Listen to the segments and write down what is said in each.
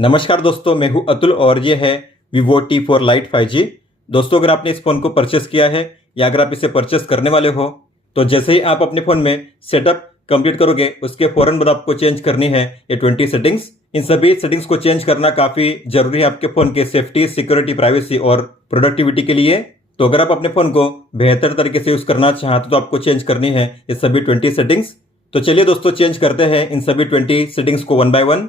नमस्कार दोस्तों, मैं हूं अतुल और ये है Vivo T4 Lite 5G। दोस्तों, अगर आपने इस फ़ोन को परचेस किया है या अगर आप इसे परचेस करने वाले हो तो जैसे ही आप अपने फ़ोन में सेटअप कंप्लीट करोगे उसके फ़ौरन बाद आपको चेंज करनी है ये 20 सेटिंग्स। इन सभी सेटिंग्स को चेंज करना काफ़ी ज़रूरी है आपके फ़ोन के सेफ्टी, सिक्योरिटी, प्राइवेसी और प्रोडक्टिविटी के लिए। तो अगर आप अपने फ़ोन को बेहतर तरीके से यूज़ करना चाहते हो तो आपको चेंज करनी है ये सभी 20 सेटिंग्स। तो चलिए दोस्तों, चेंज करते हैं इन सभी 20 सेटिंग्स को वन बाय वन।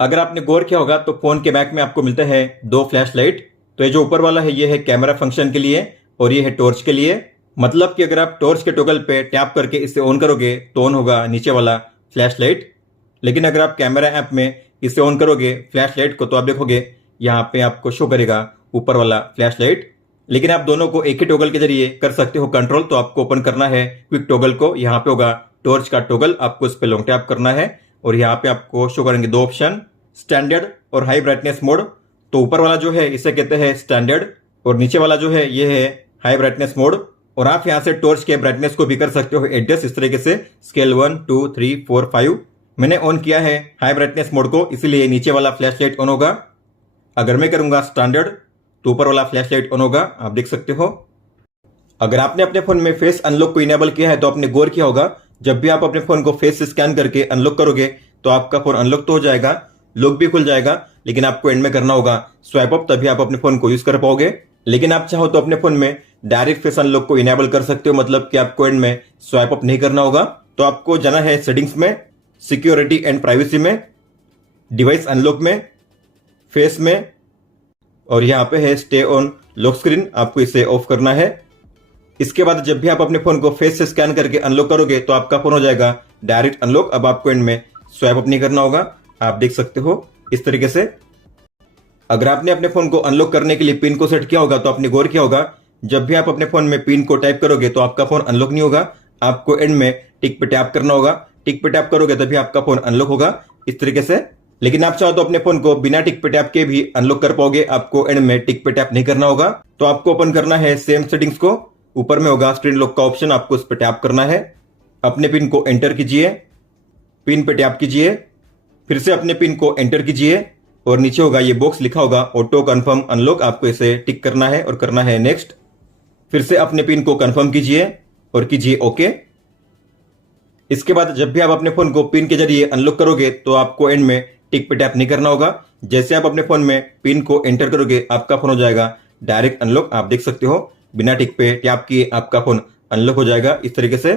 अगर आपने गौर किया होगा तो फोन के बैक में आपको मिलता है दो फ्लैश लाइट। तो ये जो ऊपर वाला है ये है कैमरा फंक्शन के लिए और ये है टॉर्च के लिए। मतलब कि अगर आप टॉर्च के टॉगल पे टैप करके इसे ऑन करोगे तो ऑन होगा नीचे वाला फ्लैश लाइट। लेकिन अगर आप कैमरा ऐप में इसे ऑन करोगे फ्लैश लाइट को तो आप देखोगे यहाँ पे आपको शो करेगा ऊपर वाला फ्लैश लाइट। लेकिन आप दोनों को एक ही टॉगल के जरिए कर सकते हो कंट्रोल। तो आपको ओपन करना है क्विक टॉगल को, यहाँ पे होगा टॉर्च का टॉगल, आपको इस पे लॉन्ग टैप करना है और यहाँ पे आपको शो करेंगे दो ऑप्शन, स्टैंडर्ड और हाई ब्राइटनेस मोड। तो ऊपर वाला जो है इसे कहते हैं स्टैंडर्ड और नीचे वाला जो है ये है हाई ब्राइटनेस मोड। और आप यहाँ से टॉर्च के ब्राइटनेस को भी कर सकते हो एडजस्ट इस तरीके से, स्केल 1 2 3 4 5। मैंने ऑन किया है हाई ब्राइटनेस मोड को, इसलिए नीचे वाला फ्लैश लाइट ऑन होगा। अगर मैं करूंगा स्टैंडर्ड तो ऊपर वाला फ्लैश लाइट ऑन होगा, आप देख सकते हो। अगर आपने अपने फोन में फेस अनलॉक को इनेबल किया है तो आपने गौर किया होगा जब भी आप अपने फोन को फेस से स्कैन करके अनलॉक करोगे तो आपका फोन अनलॉक तो हो जाएगा, लॉक भी खुल जाएगा, लेकिन आपको एंड में करना होगा स्वाइप अप, तभी आप अपने फोन को यूज कर पाओगे। लेकिन आप चाहो तो अपने फोन में डायरेक्ट फेस अनलॉक को इनेबल कर सकते हो, मतलब कि आपको एंड में स्वाइप अप नहीं करना होगा। तो आपको जाना है सेटिंग्स में, सिक्योरिटी एंड प्राइवेसी में, डिवाइस अनलॉक में, फेस में और यहाँ पे है स्टे ऑन लॉक स्क्रीन, आपको इसे ऑफ करना है। इसके बाद जब भी आप अपने फोन को फेस से स्कैन करके अनलॉक करोगे तो आपका फोन हो जाएगा डायरेक्ट अनलॉक। अब आपको एंड में स्वाइप अप नहीं करना होगा, आप देख सकते हो इस तरीके से। अगर आपने अपने फोन को अनलॉक करने के लिए पिन को सेट किया होगा तो आपने गौर किया होगा जब भी आप अपने फोन में पिन को टाइप करोगे तो आपका फोन अनलॉक नहीं होगा, आपको एंड में टिक पे टैप करना होगा। टिक पे टैप करोगे तभी आपका फोन अनलॉक होगा इस तरीके से। लेकिन आप चाहो तो अपने फोन को बिना टिक पे टैप के भी अनलॉक कर पाओगे, आपको एंड में टिक पे टैप नहीं करना होगा। तो आपको ओपन करना है सेम सेटिंग्स को, ऊपर में होगा स्क्रीन लॉक का ऑप्शन, आपको उस पर टैप करना है। अपने पिन को एंटर कीजिए, पिन पे टैप कीजिए, फिर से अपने पिन को एंटर कीजिए और नीचे होगा ये बॉक्स लिखा होगा ऑटो कंफर्म अनलॉक, आपको इसे टिक करना है और करना है नेक्स्ट। फिर से अपने पिन को कंफर्म कीजिए और कीजिए ओके। इसके बाद जब भी आप अपने फोन को पिन के जरिए अनलॉक करोगे तो आपको एंड में टिक पे टैप नहीं करना होगा। जैसे आप अपने फोन में पिन को एंटर करोगे आपका फोन हो जाएगा डायरेक्ट अनलॉक, आप देख सकते हो बिना टिक पे टैप किए आपका फोन अनलॉक हो जाएगा इस तरीके से।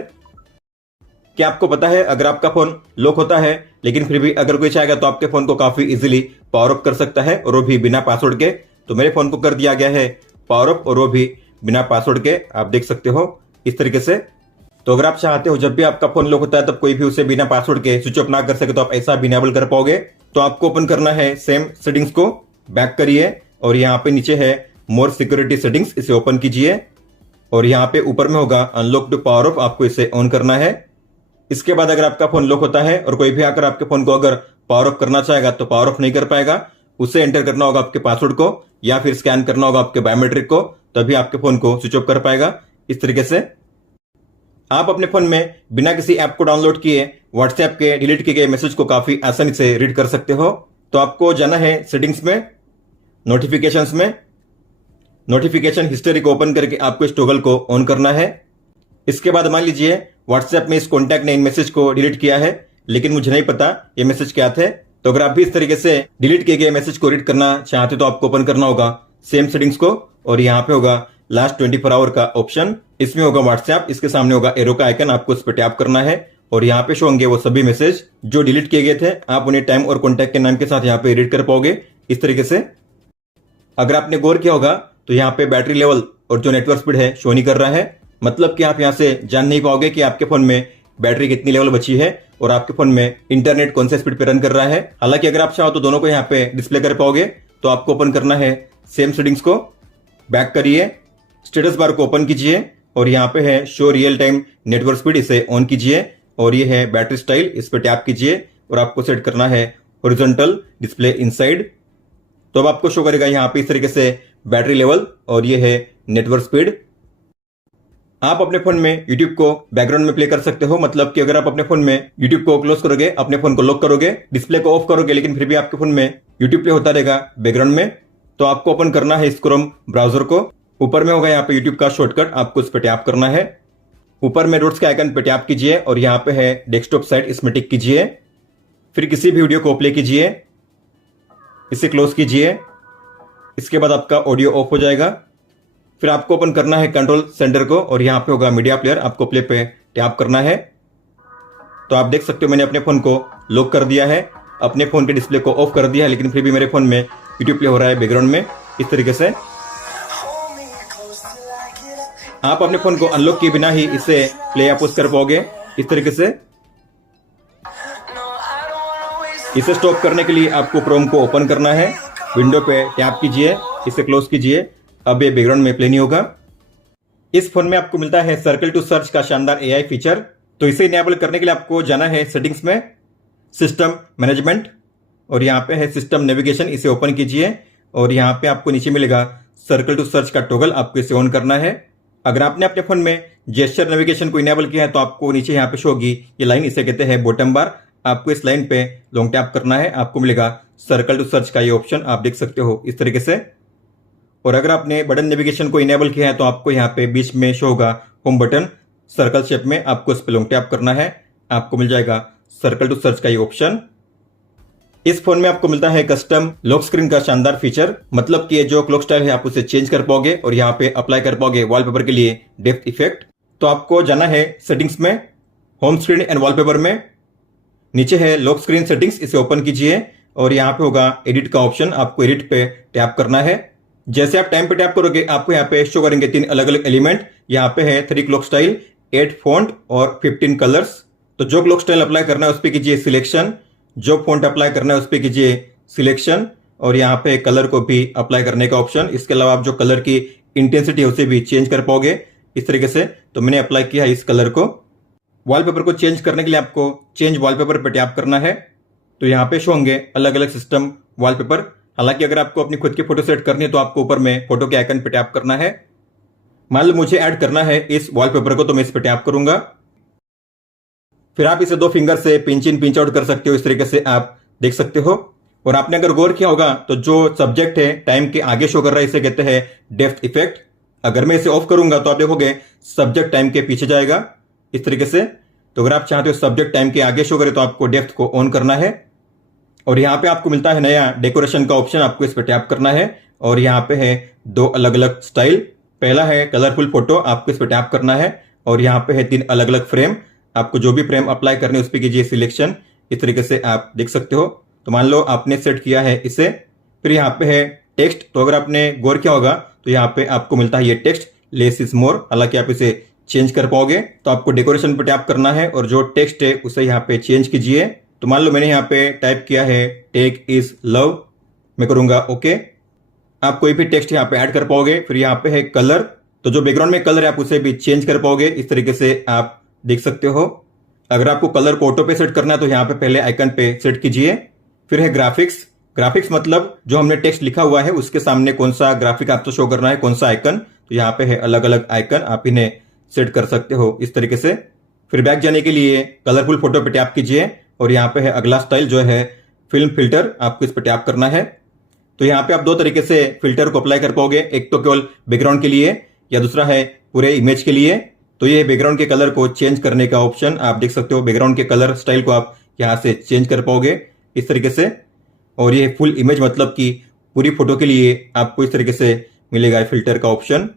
क्या आपको पता है अगर आपका फोन लॉक होता है लेकिन फिर भी अगर कोई चाहेगा तो आपके फोन को काफी इजीली पावर ऑफ कर सकता है और वो भी बिना पासवर्ड के। तो मेरे फोन को कर दिया गया है पावर ऑफ और वो भी बिना पासवर्ड के, आप देख सकते हो इस तरीके से। तो अगर आप चाहते हो जब भी आपका फोन लॉक होता है तब कोई भी उसे बिना पासवर्ड के स्विच ऑफ ना कर सके तो आप ऐसा भी इनेबल कर पाओगे। तो आपको ओपन करना है सेम सेटिंग्स को, बैक करिए और यहाँ पे नीचे है मोर सिक्योरिटी सेटिंग्स, इसे ओपन कीजिए और यहाँ पे ऊपर में होगा अनलॉक टू पावर ऑफ, आपको इसे ऑन करना है। इसके बाद अगर आपका फोन लॉक होता है और कोई भी आकर आपके फोन को अगर पावर ऑफ करना चाहेगा तो पावर ऑफ नहीं कर पाएगा, उसे एंटर करना होगा आपके पासवर्ड को या फिर स्कैन करना होगा आपके बायोमेट्रिक को, तभी आपके फोन को स्विच ऑफ कर पाएगा इस तरीके से। आप अपने फोन में बिना किसी ऐप को डाउनलोड किए व्हाट्सएप के डिलीट किए गए मैसेज को काफी आसानी से रीड कर सकते हो। तो आपको जाना है सेटिंग्स में, नोटिफिकेशंस में, नोटिफिकेशन हिस्ट्री को ओपन करके आपको इस टॉगल को ऑन करना है। इसके बाद मान लीजिए व्हाट्सएप में इस कॉन्टैक्ट ने इन मैसेज को डिलीट किया है लेकिन मुझे नहीं पता ये मैसेज क्या थे। तो अगर आप भी इस तरीके से डिलीट किए गए मैसेज को रीड करना चाहते तो आपको ओपन करना होगा सेम सेटिंग्स को और यहाँ पे होगा लास्ट 24 आवर का ऑप्शन, इसमें होगा व्हाट्सएप, इसके सामने होगा एरो का आइकन, आपको इस पर टैप करना है और यहाँ पे शो होंगे वो सभी मैसेज जो डिलीट किए गए थे। आप उन्हें टाइम और कॉन्टैक्ट के नाम के साथ यहाँ पे रीड कर पाओगे इस तरीके से। अगर आपने गौर किया होगा तो यहाँ पे बैटरी लेवल और जो नेटवर्क स्पीड है शो नहीं कर रहा है, मतलब कि आप यहाँ से जान नहीं पाओगे कि आपके फोन में बैटरी कितनी लेवल बची है और आपके फोन में इंटरनेट कौन से स्पीड पे रन कर रहा है। हालांकि अगर आप चाहो तो दोनों को यहाँ पे डिस्प्ले कर पाओगे। तो आपको ओपन करना है सेम सेटिंग्स को, बैक करिए, स्टेटस बार को ओपन कीजिए और यहाँ पे है show real time network speed, इसे ऑन कीजिए और ये है बैटरी स्टाइल, इस पर टैप कीजिए और आपको सेट करना है हॉरिजॉन्टल डिस्प्ले इनसाइड। तो अब आपको शो करेगा यहाँ पे इस तरीके से बैटरी लेवल और ये है नेटवर्क स्पीड। आप अपने फोन में YouTube को बैकग्राउंड में प्ले कर सकते हो। मतलब कि अगर आप अपने फोन में YouTube को क्लोज करोगे, अपने फोन को लॉक करोगे, डिस्प्ले को ऑफ करोगे, लेकिन फिर भी आपके फोन में YouTube प्ले होता रहेगा बैकग्राउंड में, तो आपको ओपन करना है इस क्रोम ब्राउजर को। ऊपर में होगा यहाँ पे YouTube का शॉर्टकट, आपको इस पर टैप करना है। ऊपर में डॉट्स के आइकन पे टैप कीजिए और यहाँ पे है डेस्कटॉप साइट, इसमें टिक कीजिए। फिर किसी भी वीडियो को प्ले कीजिए, इसे क्लोज कीजिए। इसके बाद आपका ऑडियो ऑफ हो जाएगा। फिर आपको ओपन करना है कंट्रोल सेंटर को और यहाँ पे होगा मीडिया प्लेयर, आपको प्ले पे टैप करना है। तो आप देख सकते हो मैंने अपने फोन को लॉक कर दिया है, अपने फोन के डिस्प्ले को ऑफ कर दिया है, लेकिन फिर भी मेरे फोन में यूट्यूब प्ले हो रहा है बैकग्राउंड में इस तरीके से। आप अपने फोन को अनलॉक किए बिना ही इसे प्ले या पॉज कर पाओगे इस तरीके से। इसे स्टॉप करने के लिए आपको क्रोम को ओपन करना है, विंडो पे टैप कीजिए, इसे क्लोज कीजिए। अब ये बैकग्राउंड में प्ले नहीं होगा। इस फोन में आपको मिलता है सर्कल टू सर्च का शानदार AI फीचर। तो इसे इनेबल करने के लिए आपको जाना है सेटिंग्स में, सिस्टम मैनेजमेंट, और यहाँ पे है सिस्टम नेविगेशन, इसे ओपन कीजिए और यहाँ पे आपको नीचे मिलेगा सर्कल टू सर्च का टॉगल, आपको इसे ऑन करना है। अगर आपने अपने फोन में जेस्चर नेविगेशन को इनेबल किया है तो आपको नीचे यहाँ पे शो होगी ये लाइन, इसे कहते हैं बॉटम बार। आपको इस लाइन पे लॉन्ग टैप करना है, आपको मिलेगा सर्कल टू सर्च का ये ऑप्शन, आप देख सकते हो इस तरीके से। और अगर आपने बटन नेविगेशन को इनेबल किया है तो आपको यहाँ पे बीच में शो होगा होम बटन सर्कल शेप में, आपको इस पे लॉन्ग टैप करना है, आपको मिल जाएगा सर्कल टू सर्च का ये ऑप्शन। इस फोन में आपको मिलता है कस्टम लॉक स्क्रीन का शानदार फीचर। मतलब कि ये जो क्लॉक स्टाइल है आप उसे चेंज कर पाओगे और यहाँ पे अप्लाई कर पाओगे वॉलपेपर के लिए डेप्थ इफेक्ट। तो आपको जाना है सेटिंग्स में, होम स्क्रीन एंड वॉलपेपर में, नीचे है लॉक स्क्रीन सेटिंग्स, इसे ओपन कीजिए और यहाँ पे होगा एडिट का ऑप्शन, आपको एडिट पे टैप करना है। जैसे आप टाइम पे टैप करोगे आपको यहाँ पे शो करेंगे 3 अलग अलग एलिमेंट। यहाँ पे है 3 क्लॉक स्टाइल, 8 फॉन्ट और 15 कलर्स। तो जो क्लॉक स्टाइल अप्लाई करना है उस पर कीजिए सिलेक्शन, जो फॉन्ट अप्लाई करना है उस पर कीजिए सिलेक्शन, और यहाँ पे कलर को भी अप्लाई करने का ऑप्शन। इसके अलावा आप जो कलर की इंटेंसिटी है उसे भी चेंज कर पाओगे इस तरीके से। तो मैंने अप्लाई किया है इस कलर को। वॉलपेपर को चेंज करने के लिए आपको चेंज वॉलपेपर पर टैप करना है। तो यहाँ पे शो होंगे अलग अलग सिस्टम वॉलपेपर। हालांकि अगर आपको अपनी खुद की फोटो सेट करनी है तो आपको ऊपर में फोटो के आइकन पे टैप करना है। मान लो मुझे ऐड करना है इस वॉलपेपर को, तो मैं इस पे टैप करूंगा। फिर आप इसे 2 फिंगर से पिंच इन पिंच आउट कर सकते हो, इस तरीके से आप देख सकते हो। और आपने अगर गौर किया होगा तो जो सब्जेक्ट है टाइम के आगे शो कर रहा है, इसे कहते हैं डेप्थ इफेक्ट। अगर मैं इसे ऑफ करूंगा तो आप देखोगे सब्जेक्ट टाइम के पीछे जाएगा इस तरीके से। तो अगर आप चाहते हो सब्जेक्ट टाइम के आगे शो करे तो आपको डेप्थ को ऑन करना है। और यहाँ पे आपको मिलता है नया डेकोरेशन का ऑप्शन, आपको इस पे टैप करना है और यहाँ पे है 2 अलग अलग स्टाइल। पहला है कलरफुल फोटो, आपको इस पे टैप करना है और यहाँ पे है 3 अलग अलग फ्रेम। आपको जो भी फ्रेम अप्लाई करने है उस पर कीजिए सिलेक्शन, इस तरीके से आप देख सकते हो। तो मान लो आपने सेट किया है इसे। फिर यहाँ पे है टेक्स्ट, तो अगर आपने गौर किया होगा तो यहाँ पे आपको मिलता है ये टेक्स्ट लेस इज मोर। हालांकि आप इसे चेंज कर पाओगे, तो आपको डेकोरेशन पे टैप करना है और जो टेक्स्ट है उसे यहाँ पे चेंज कीजिए। तो मान लो मैंने यहाँ पे टाइप किया है टेक इज लव, मैं करूंगा ओके। आप कोई भी टेक्स्ट यहाँ पे ऐड कर पाओगे। फिर यहाँ पे है कलर, तो जो बैकग्राउंड में कलर है आप उसे भी चेंज कर पाओगे, इस तरीके से आप देख सकते हो। अगर आपको कलर को ऑटो पे सेट करना है तो यहाँ पे पहले आइकन पे सेट कीजिए। फिर है ग्राफिक्स, ग्राफिक्स मतलब जो हमने टेक्स्ट लिखा हुआ है उसके सामने कौन सा ग्राफिक आपको शो करना है, कौन सा आइकन। तो यहाँ पे है अलग अलग आइकन, आप इन्हें सेट कर सकते हो इस तरीके से। फिर बैक जाने के लिए कलरफुल फोटो पे टैप कीजिए और यहाँ पे है अगला स्टाइल जो है फिल्म फिल्टर, आपको इस पे टैप करना है। तो यहाँ पे आप 2 तरीके से फिल्टर को अप्लाई कर पाओगे, एक तो केवल बैकग्राउंड के लिए या दूसरा है पूरे इमेज के लिए। तो ये बैकग्राउंड के कलर को चेंज करने का ऑप्शन, आप देख सकते हो। बैकग्राउंड के कलर स्टाइल को आप यहाँ से चेंज कर पाओगे इस तरीके से। और ये फुल इमेज मतलब कि पूरी फोटो के लिए आपको इस तरीके से मिलेगा फिल्टर का ऑप्शन।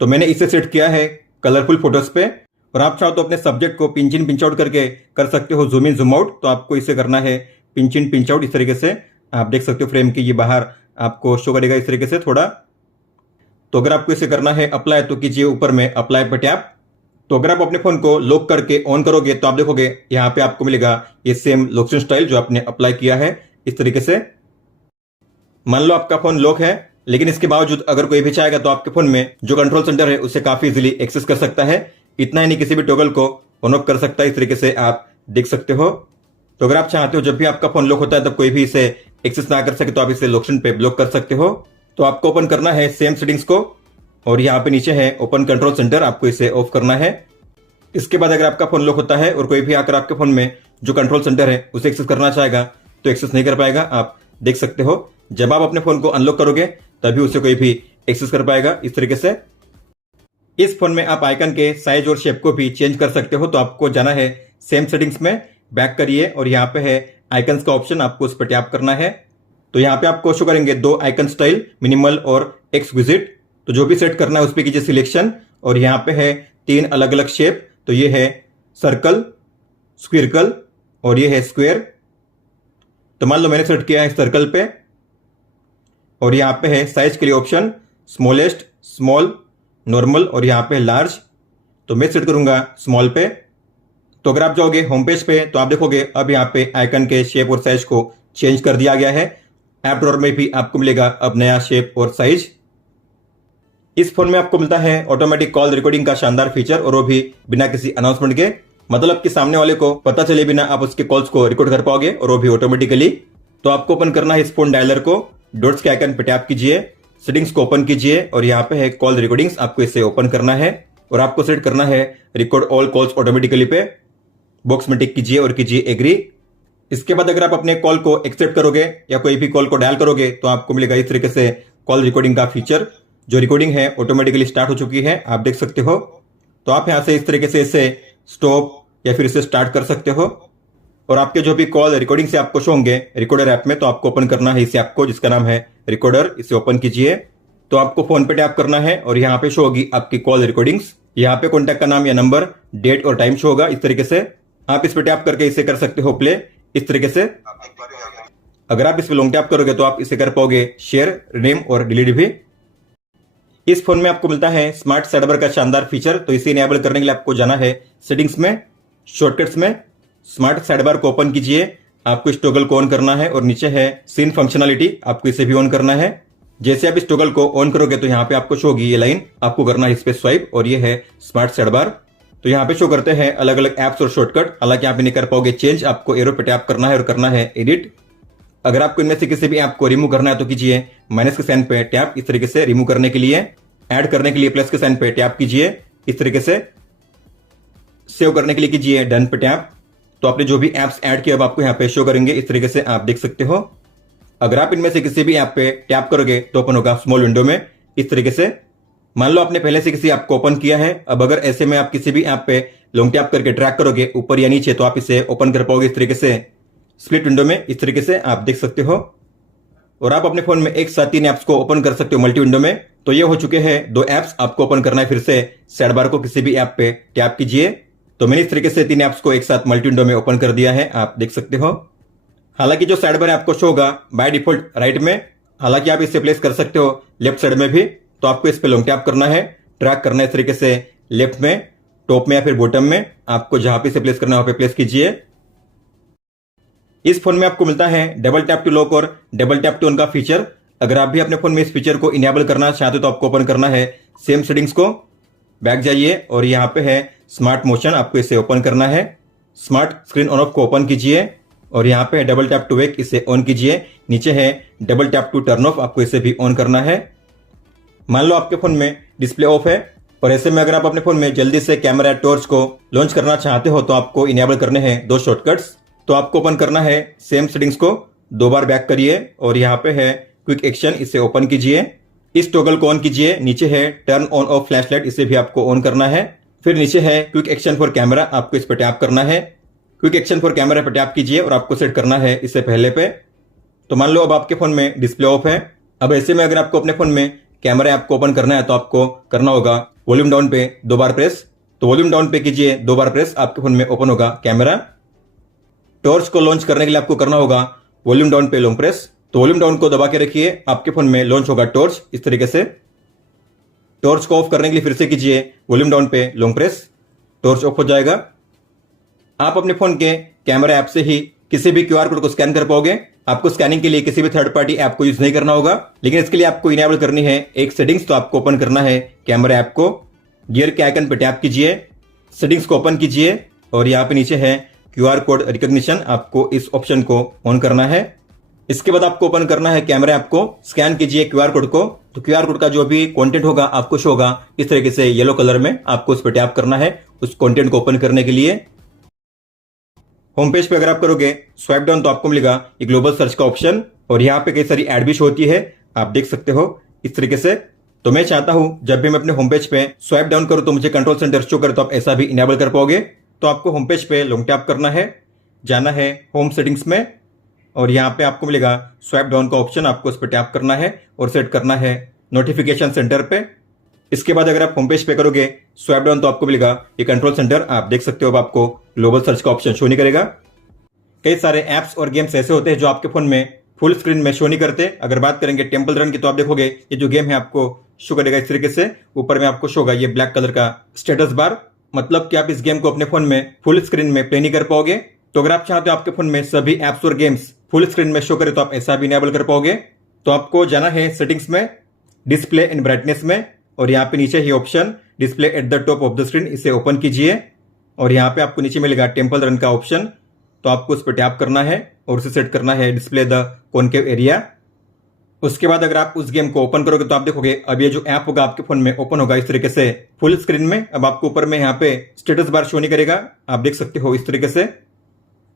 तो मैंने इसे सेट किया है कलरफुल फोटोज पे। और आप चाहो तो अपने सब्जेक्ट को पिंच इन पिंच आउट करके कर सकते हो जूम इन जूम आउट। तो आपको इसे करना है पिंच इन पिंच आउट, इस तरीके से आप देख सकते हो। फ्रेम की ये बाहर आपको शो करेगा इस तरीके से थोड़ा। तो अगर आपको इसे करना है अप्लाई तो कीजिए ऊपर में अप्लाई पर टैप। तो अगर आप अपने फोन को लॉक करके ऑन करोगे तो आप देखोगे यहाँ पे आपको मिलेगा ये सेम लॉक स्टाइल जो आपने अप्लाई किया है इस तरीके से। मान लो आपका फोन लॉक है, लेकिन इसके बावजूद अगर कोई भी चाहेगा तो आपके फोन में जो कंट्रोल सेंटर है उसे काफी इजीली एक्सेस कर सकता है। इतना ही नहीं, किसी भी टॉगल को ऑन ऑफ कर सकता है, इस तरीके से आप देख सकते हो। तो अगर आप चाहते हो जब भी आपका फोन लॉक होता है तब कोई भी इसे एक्सेस ना कर सके तो आप इसे लॉक स्क्रीन पे ब्लॉक कर सकते हो। तो आपको ओपन करना है सेम सेटिंग्स को और यहाँ पे नीचे है ओपन कंट्रोल सेंटर, आपको इसे ऑफ करना है। इसके बाद अगर आपका फोन लॉक होता है और कोई भी आकर आपके फोन में जो कंट्रोल सेंटर है उसे एक्सेस करना चाहेगा तो एक्सेस नहीं कर पाएगा। आप देख सकते हो जब आप अपने फोन को अनलॉक करोगे तभी उसे कोई भी एक्सेस कर पाएगा। इस तरीके से इस फोन में आप आइकन के साइज और शेप को भी चेंज कर सकते हो। तो आपको जाना है सेम सेटिंग्स में, बैक करिए और यहाँ पे है आइकन्स का ऑप्शन, आपको उस पर टैप करना है। तो यहाँ पे आपको शो करेंगे दो आइकन स्टाइल, मिनिमल और एक्सक्विजिट। तो जो भी सेट करना है उस पर कीजिए सिलेक्शन और यहाँ पे है तीन अलग अलग शेप। तो ये है सर्कल, स्क्विरकल और ये है स्क्वायर। तो मान लो मैंने सेट किया है सर्कल पे और यहाँ पे है साइज के लिए ऑप्शन, स्मॉलेस्ट, स्मॉल, नॉर्मल और यहाँ पे लार्ज। तो मैं सेट करूंगा स्मॉल पे। तो अगर आप जाओगे होम पेज पे तो आप देखोगे अब यहाँ पे आइकन के शेप और साइज को चेंज कर दिया गया है। ऐप ड्रॉअर में भी आपको मिलेगा अब नया शेप और साइज। इस फोन में आपको मिलता है ऑटोमेटिक कॉल रिकॉर्डिंग का शानदार फीचर, और वो भी बिना किसी अनाउंसमेंट के, मतलब कि सामने वाले को पता चले बिना आप उसके कॉल्स को रिकॉर्ड कर पाओगे, और वो भी ऑटोमेटिकली। तो आपको ओपन करना है इस फोन डायलर को, डॉट्स के आइकन पे टैप कीजिए, सेटिंग्स को ओपन कीजिए और यहाँ पे है कॉल रिकॉर्डिंग्स, आपको इसे ओपन करना है और आपको सेट करना है रिकॉर्ड ऑल कॉल्स ऑटोमेटिकली पे। बॉक्स में टिक कीजिए और कीजिए एग्री। इसके बाद अगर आप अपने कॉल को एक्सेप्ट करोगे या कोई भी कॉल को डायल करोगे तो आपको मिलेगा इस तरीके से कॉल रिकॉर्डिंग का फीचर। जो रिकॉर्डिंग है ऑटोमेटिकली स्टार्ट हो चुकी है, आप देख सकते हो। तो आप यहां से इस तरीके से इसे स्टॉप या फिर इसे स्टार्ट कर सकते हो। और आपके जो भी कॉल रिकॉर्डिंग से आपको शो होंगे रिकॉर्डर ऐप में, तो आपको ओपन करना है इस ऐप को जिसका नाम है रिकॉर्डर। इसे ओपन कीजिए। तो आपको फोन पे टैप करना है और यहाँ पे शो होगी आपकी कॉल रिकॉर्डिंग्स। यहाँ पे कॉन्टैक्ट का नाम या नंबर, डेट और टाइम शो होगा। इस तरीके से आप इस पे टैप करके इसे कर सकते हो प्ले। इस तरीके से अगर आप इस पे लॉन्ग टैप करोगे तो आप इसे कर पाओगे शेयर, रिनेम और डिलीट भी। इस फोन में आपको मिलता है स्मार्ट साइडबार का शानदार फीचर। तो इसे इनेबल करने के लिए आपको जाना है सेटिंग्स में, शॉर्टकट्स में, स्मार्ट साइडबार को ओपन कीजिए। आपको इस टॉगल को ऑन करना है और नीचे है सीन फंक्शनलिटी, आपको इसे भी ऑन करना है। जैसे आप इस टॉगल को ऑन करोगे तो यहाँ पे आपको शो होगी ये लाइन, आपको करना है इस पे स्वाइप और ये है स्मार्ट साइडबार। तो यहाँ पे शो करते हैं अलग अलग एप्स और शॉर्टकट, हालांकि यहाँ पे नहीं कर पाओगे चेंज, आपको एरो पे टैप करना है और करना है एडिट। अगर आपको इनमें से किसी भी ऐप को रिमूव करना है तो कीजिए माइनस के साइन पे टैप, इस तरीके से रिमूव करने के लिए। ऐड करने के लिए प्लस के साइन पे टैप कीजिए इस तरीके से। सेव करने के लिए कीजिए डन पे टैप। तो आपने जो भी एप्स ऐड किए अब आपको यहाँ पे शो करेंगे, इस तरीके से आप देख सकते हो। अगर आप इनमें से किसी भी ऐप पे टैप करोगे तो ओपन होगा स्मॉल विंडो में इस तरीके से। मान लो आपने पहले से किसी ऐप को ओपन किया है, अब अगर ऐसे में आप किसी भी ऐप पे लॉन्ग टैप करके ट्रैक करोगे ऊपर या नीचे तो आप इसे ओपन कर पाओगे इस तरीके से स्प्लिट विंडो में, इस तरीके से आप देख सकते हो। और आप अपने फोन में एक साथ तीन ऐप्स को ओपन कर सकते हो मल्टी विंडो में। तो ये हो चुके हैं दो ऐप्स, आपको ओपन करना है फिर से साइड बार को, किसी भी ऐप पे टैप कीजिए। तो मैंने इस तरीके से तीन ऐप्स को एक साथ मल्टी विंडो में ओपन कर दिया है, आप देख सकते हो। हालांकि जो साइड बार है आपको शो होगा बाय डिफॉल्ट राइट में, हालांकि आप इसे प्लेस कर सकते हो लेफ्ट साइड में भी। तो आपको इस पे लॉन्ग टैप करना है, ट्रैक करना है इस तरीके से लेफ्ट में, टॉप में या फिर बॉटम में, आपको जहां पे इसे प्लेस करना है वहां पे प्लेस कीजिए। इस फोन में आपको मिलता है डबल टैप टू लॉक और डबल टैप टू ऑन का फीचर। अगर आप भी अपने फोन में इस फीचर को इनेबल करना चाहते हो तो आपको ओपन करना है सेम सेटिंग्स को, बैक जाइए और यहाँ पे है स्मार्ट मोशन, आपको इसे ओपन करना है। स्मार्ट स्क्रीन ऑन ऑफ को ओपन कीजिए और यहाँ पे डबल टैप टू वेक, इसे ऑन कीजिए। नीचे है double tap to turn off, आपको इसे भी ऑन करना है। मान लो आपके फोन में डिस्प्ले ऑफ है और ऐसे में अगर आप अपने फोन में जल्दी से कैमरा या टॉर्च को लॉन्च करना चाहते हो तो आपको इनेबल करने हैं दो शॉर्टकट्स। तो आपको ओपन करना है सेम सेटिंग्स को, दो बार बैक करिए और यहाँ पे है क्विक एक्शन, इसे ओपन कीजिए। इस टॉगल को ऑन कीजिए। नीचे है टर्न ऑन ऑफ फ्लैशलाइट, इसे भी आपको ऑन करना है। फिर नीचे है क्विक एक्शन फॉर कैमरा, आपको इस पर टैप करना है। क्विक एक्शन फॉर कैमरा पर टैप कीजिए और आपको सेट करना है इसे पहले पे। तो मान लो अब आपके फोन में डिस्प्ले ऑफ है। अब ऐसे में अगर आपको अपने फोन में कैमरा ऐप को ओपन करना है तो आपको करना होगा वॉल्यूम डाउन पे दो बार प्रेस। तो वॉल्यूम डाउन पे कीजिए दो बार प्रेस, आपके फोन में ओपन होगा कैमरा। टॉर्च को लॉन्च करने के लिए आपको करना होगा वॉल्यूम डाउन पे लॉन्ग प्रेस। तो वॉल्यूम डाउन को दबा के रखिए, आपके फोन में लॉन्च होगा टॉर्च इस तरीके से। टॉर्च को ऑफ करने के लिए फिर से कीजिए वॉल्यूम डाउन पे लॉन्ग प्रेस, टॉर्च ऑफ हो जाएगा। आप अपने फोन के कैमरा ऐप से ही किसी भी क्यूआर कोड को स्कैन कर पाओगे। आपको स्कैनिंग के लिए किसी भी थर्ड पार्टी ऐप को यूज नहीं करना होगा, लेकिन इसके लिए आपको इनेबल करनी है एक सेटिंग्स। तो आपको ओपन करना है कैमरा ऐप को, गियर के आइकन पे टैप कीजिए, सेटिंग्स को ओपन कीजिए और यहाँ पे नीचे है क्यूआर कोड रिकॉग्निशन, आपको इस ऑप्शन को ऑन करना है। इसके बाद आपको ओपन करना है कैमरा ऐप को, स्कैन कीजिए क्यूआर कोड को तो क्यूआर कोड का जो भी कंटेंट होगा आपको शो होगा इस तरीके से येलो कलर में। आपको उस पर टैप करना है उस कंटेंट को ओपन करने के लिए। होम पेज पे अगर आप करोगे स्वाइप डाउन तो आपको मिलेगा ये ग्लोबल सर्च का ऑप्शन, और यहाँ पे कई सारी एड भी शो होती है, आप देख सकते हो इस तरीके से। तो मैं चाहता हूं जब भी मैं अपने होम पेज पे स्वाइप डाउन करूं तो मुझे कंट्रोल सेंटर शो करे, तो आप ऐसा भी इनेबल कर पाओगे। तो आपको होम पेज पे लॉन्ग टैप करना है, जाना है होम सेटिंग्स में, और यहाँ पे आपको मिलेगा स्वाइप डाउन का ऑप्शन। आपको उस पर टैप करना है और सेट करना है नोटिफिकेशन सेंटर पे। इसके बाद अगर आप होम पेज पे करोगे स्वाइप डाउन तो आपको मिलेगा ये कंट्रोल सेंटर। आप देख सकते हो अब आपको ग्लोबल सर्च का ऑप्शन शो नहीं करेगा। कई सारे ऐप्स और गेम्स ऐसे होते हैं जो आपके फोन में फुल स्क्रीन में शो नहीं करते। अगर बात करेंगे टेम्पल रन की तो आप देखोगे ये जो गेम है आपको शो करेगा इस तरीके से। ऊपर में आपको शो होगा ये ब्लैक कलर का स्टेटस बार, मतलब कि आप इस गेम को अपने फोन में फुल स्क्रीन में प्ले नहीं कर पाओगे। तो अगर आप चाहते हो आपके फोन में सभी एप्स और गेम्स फुल स्क्रीन में शो करे तो आप ऐसा भी इनेबल कर पाओगे। तो आपको जाना है सेटिंग्स में, डिस्प्ले एंड ब्राइटनेस में, और यहाँ पे नीचे ही option display at the top of the screen, इसे ओपन कीजिए। और यहाँ पे आपको नीचे मिलेगा टेम्पल रन का ऑप्शन, तो आपको उस पर टैप करना है और उसे सेट करना है डिस्प्ले द कॉनकेव एरिया। उसके बाद अगर आप उस गेम को ओपन करोगे तो आप देखोगे अब ये जो ऐप होगा आपके फोन में ओपन होगा इस तरीके से फुल स्क्रीन में। अब आपको ऊपर में यहाँ पे स्टेटस बार शो नहीं करेगा, आप देख सकते हो इस तरीके से।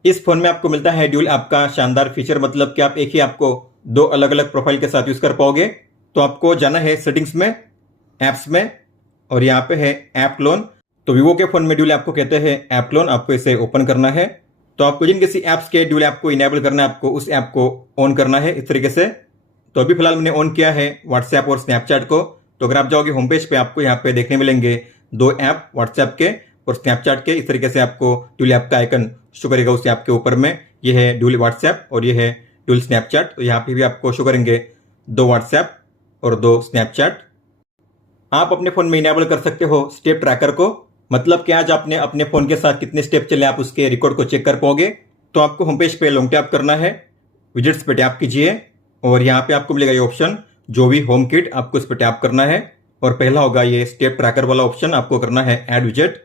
इस फोन में आपको मिलता है ड्यूल ऐप का शानदार फीचर, मतलब कि आप एक ही ऐप को दो अलग अलग प्रोफाइल के साथ यूज कर पाओगे। तो आपको जाना है सेटिंग्स में, एप्स में, और यहाँ पे है ऐप क्लोन। तो वीवो के फोन में ड्यूल ऐप को कहते हैं ऐप क्लोन। आपको इसे ओपन करना है। तो आपको जिन किसी ऐप्स के ड्यूल ऐप को इनेबल करना है आपको उस ऐप को ऑन करना है इस तरीके से। तो अभी फिलहाल मैंने ऑन किया है व्हाट्सएप और स्नैपचैट को। तो अगर आप जाओगे होम पेज पे आपको यहाँ पे देखने मिलेंगे दो ऐप, व्हाट्सएप के और स्नैपचैट के। इस तरीके से आपको ड्यूल ऐप का आइकन शो करेगा उस ऐप के ऊपर में। ये है ड्यूल व्हाट्सएप और ये है ड्यूल स्नैपचैट। तो यहाँ पे भी आपको शो करेंगे दो व्हाट्सएप और दो स्नैपचैट। आप अपने फोन में इनेबल कर सकते हो स्टेप ट्रैकर को, मतलब कि आज आपने अपने फोन के साथ कितने स्टेप चले आप उसके रिकॉर्ड को चेक कर पाओगे। तो आपको होम पेज पे लॉन्ग टैप करना है, विजेट्स पे टैप कीजिए, और यहाँ पे आपको मिलेगा ये ऑप्शन जो भी होम किट, आपको इस पे टैप करना है। और पहला होगा ये स्टेप ट्रैकर वाला ऑप्शन, आपको करना है ऐड विजेट,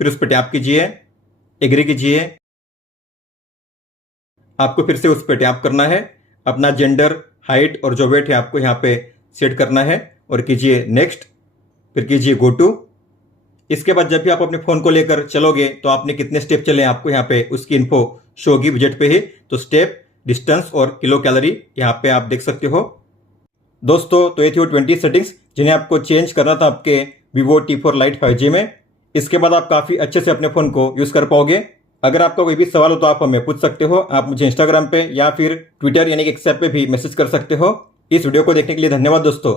फिर उस पर टैप कीजिए, एग्री कीजिए। आपको फिर से उस पर टैप करना है, अपना जेंडर, हाइट और जो वेट है आपको यहाँ पे सेट करना है, और कीजिए नेक्स्ट, फिर कीजिए गो टू। इसके बाद जब भी आप अपने फोन को लेकर चलोगे तो आपने कितने स्टेप चले आपको यहाँ पे उसकी इन्फो शो होगी विजेट पे ही। तो स्टेप, डिस्टेंस और किलो कैलोरी यहाँ पे आप देख सकते हो। दोस्तों तो ये थी वो 20 सेटिंग्स जिन्हें आपको चेंज करना था आपके Vivo T4 Lite 5G में। इसके बाद आप काफी अच्छे से अपने फोन को यूज कर पाओगे। अगर आपका कोई भी सवाल हो तो आप हमें पूछ सकते हो। आप मुझे इंस्टाग्राम पे या फिर ट्विटर यानी कि एक्स ऐप पे भी मैसेज कर सकते हो। इस वीडियो को देखने के लिए धन्यवाद दोस्तों।